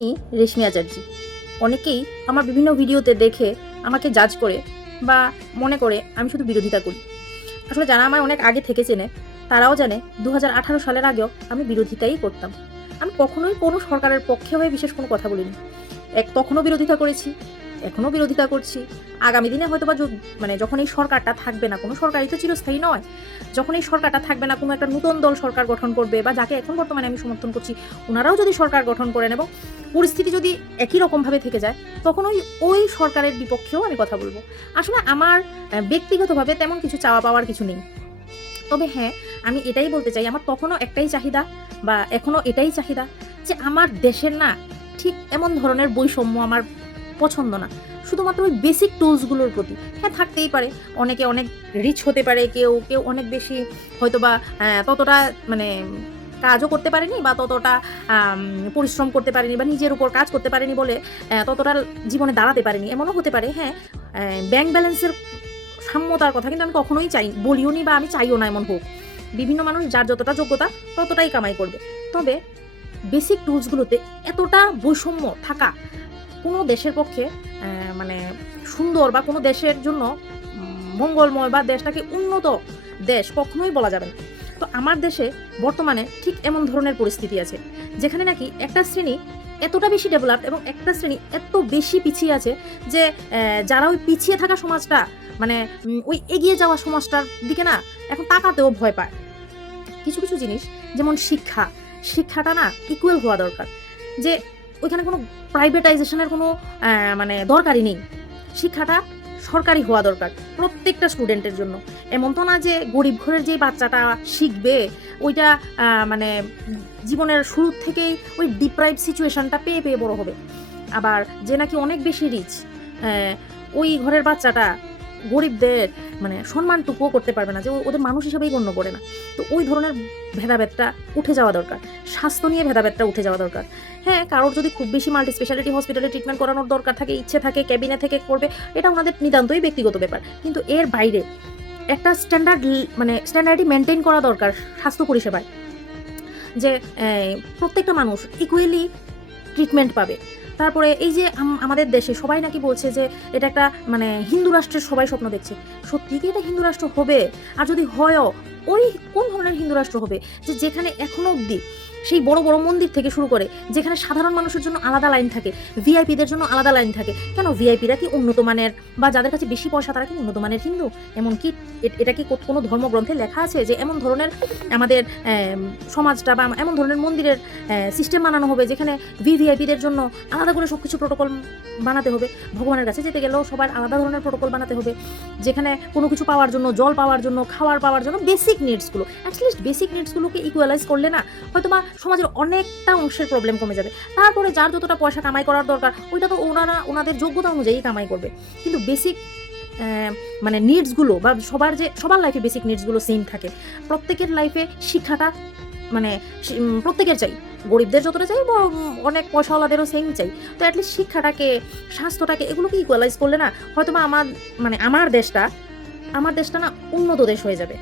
আমি রেশমি আচার্যি। অনেকেই আমার বিভিন্ন ভিডিওতে দেখে আমাকে জাজ করে বা মনে করে আমি শুধু বিরোধিতা করি। আসলে যারা আমার অনেক আগে থেকে চেনে তারাও জানে ২০১৮ সালের আগেও আমি বিরোধিতাই করতাম। আমি কখনোই কোনো সরকারের পক্ষে হয়ে বিশেষ কোনো কথা বলিনি। তখনও বিরোধিতা করেছি, এখনও বিরোধিতা করছি। আগামী দিনে হয়তোবা যখন এই সরকারটা থাকবে না, কোনো সরকারই তো চিরস্থায়ী নয়। যখন এই সরকারটা থাকবে না, কোনো একটা নতুন দল সরকার গঠন করবে বা যাকে এখন বর্তমানে আমি সমর্থন করছি, ওনারাও যদি সরকার গঠন করেন এবং পরিস্থিতি যদি একই রকমভাবে থেকে যায়, তখন ওই সরকারের বিপক্ষেও আমি কথা বলবো। আসলে আমার ব্যক্তিগতভাবে তেমন কিছু চাওয়া পাওয়ার কিছু নেই। তবে হ্যাঁ, আমি এটাই বলতে চাই, আমার তখনও একটাই চাহিদা বা এখনও এটাই চাহিদা যে আমার দেশের না ঠিক এমন ধরনের বৈষম্য আমার পছন্দ না। শুধুমাত্র ওই বেসিক টুলসগুলোর প্রতি হ্যাঁ থাকতেই পারে। অনেকে অনেক রিচ হতে পারে, কেউ কেউ অনেক বেশি হয়তোবা ততটা মানে কাজও করতে পারেনি বা ততটা পরিশ্রম করতে পারেনি বা নিজের উপর কাজ করতে পারেনি বলে ততটা জীবনে দাঁড়াতে পারেনি, এমনও হতে পারে। হ্যাঁ, ব্যাংক ব্যালেন্সের সাম্যতার কথা কিন্তু আমি কখনোই বলিও নি বা আমি চাইও না এমন হোক। বিভিন্ন মানুষ যার যতটা যোগ্যতা ততটাই কামাই করবে। তবে বেসিক টুলসগুলোতে এতটা বৈষম্য থাকা কোনো দেশের পক্ষে মানে সুন্দর বা কোনো দেশের জন্য মঙ্গলময় বা দেশটাকে উন্নত দেশ কখনোই বলা যাবে না। তো আমার দেশে বর্তমানে ঠিক এমন ধরনের পরিস্থিতি আছে যেখানে নাকি একটা শ্রেণী এতটা বেশি ডেভেলপড এবং একটা শ্রেণী এত বেশি পিছিয়ে আছে যে যারা ওই পিছিয়ে থাকা সমাজটা ওই এগিয়ে যাওয়া সমাজটার দিকে না এখন তাকাতেও ভয় পায়। কিছু কিছু জিনিস যেমন শিক্ষাটা না ইকুয়াল হওয়া দরকার, যে ওইখানে কোনো প্রাইভেটাইজেশনের কোনো দরকারই নেই। শিক্ষাটা সরকারি হওয়া দরকার প্রত্যেকটা স্টুডেন্টের জন্য। এমন তো না যে গরিব ঘরের যে বাচ্চাটা শিখবে ওইটা জীবনের শুরু থেকেই ওই ডিপ্রাইভ সিচুয়েশনটা পেয়ে পেয়ে বড় হবে, আবার যে নাকি অনেক বেশি রিচ ওই ঘরের বাচ্চাটা গরিবদের সম্মানটুকুও করতে পারবে না, যে ওদের মানুষ হিসেবেই গণ্য করে না। তো ওই ধরনের ভেদাভেদটা উঠে যাওয়া দরকার। স্বাস্থ্য নিয়ে ভেদাভেদটা উঠে যাওয়া দরকার। হ্যাঁ, কারোর যদি খুব বেশি মাল্টি স্পেশালিটি হসপিটালে ট্রিটমেন্ট করানোর দরকার থাকে, ইচ্ছে থাকে, ক্যাবিনে থেকে করবে, এটা ওনাদের নিতান্তই ব্যক্তিগত ব্যাপার। কিন্তু এর বাইরে একটা স্ট্যান্ডার্ডই মেনটেন করা দরকার স্বাস্থ্য পরিষেবায়, যে প্রত্যেকটা মানুষ ইকুয়ালি ট্রিটমেন্ট পাবে। তারপরে এই যে আমাদের দেশে সবাই নাকি বলছে যে এটা একটা হিন্দু রাষ্ট্রের সবাই স্বপ্ন দেখছে। সত্যি কি এটা হিন্দু রাষ্ট্র হবে? আর যদি হয়ও, ওই কোন ধরনের হিন্দু রাষ্ট্র হবে যেখানে এখনো অবধি সেই বড় বড় মন্দির থেকে শুরু করে যেখানে সাধারণ মানুষের জন্য আলাদা লাইন থাকে, ভিআইপিদের জন্য আলাদা লাইন থাকে? কেন ভিআইপিরা কি উন্নত মানের বা যাদের কাছে বেশি পয়সা তারা কি উন্নত মানের হিন্দু? এমন কি এটা কি কোনো ধর্মগ্রন্থে লেখা আছে যে এমন ধরনের আমাদের সমাজটা বা এমন ধরনের মন্দিরের সিস্টেম বানানো হবে যেখানে ভিভিআইপিদের জন্য আলাদা করে সব কিছু প্রোটোকল বানাতে হবে? ভগবানের কাছে যেতে গেলেও সবার আলাদা ধরনের প্রোটোকল বানাতে হবে, যেখানে কোনো কিছু পাওয়ার জন্য, জল পাওয়ার জন্য, খাওয়ার পাওয়ার জন্য বেসিক নিডসগুলো, অ্যাটলিস্ট বেসিক নিডসগুলোকে ইকুয়ালাইজ করলে না হয়তো বা সমাজের অনেকটা অংশের প্রবলেম কমে যাবে। তারপরে যার যতটা পয়সা কামাই করার দরকার ওইটা তো ওনাদের যোগ্যতা অনুযায়ী কামাই করবে। কিন্তু বেসিক নিডসগুলো বা সবার লাইফে বেসিক নিডসগুলো সেম থাকে। প্রত্যেকের লাইফে শিক্ষাটা প্রত্যেকের চাই, গরিবদের যতটা চাই অনেক পয়সাওয়ালাদেরও সেম চাই। তো অ্যাটলিস্ট শিক্ষাটাকে, স্বাস্থ্যটাকে, এগুলোকে ইকুয়ালাইজ করলে না হয়তো বা আমার দেশটা না উন্নত দেশ হয়ে যাবে।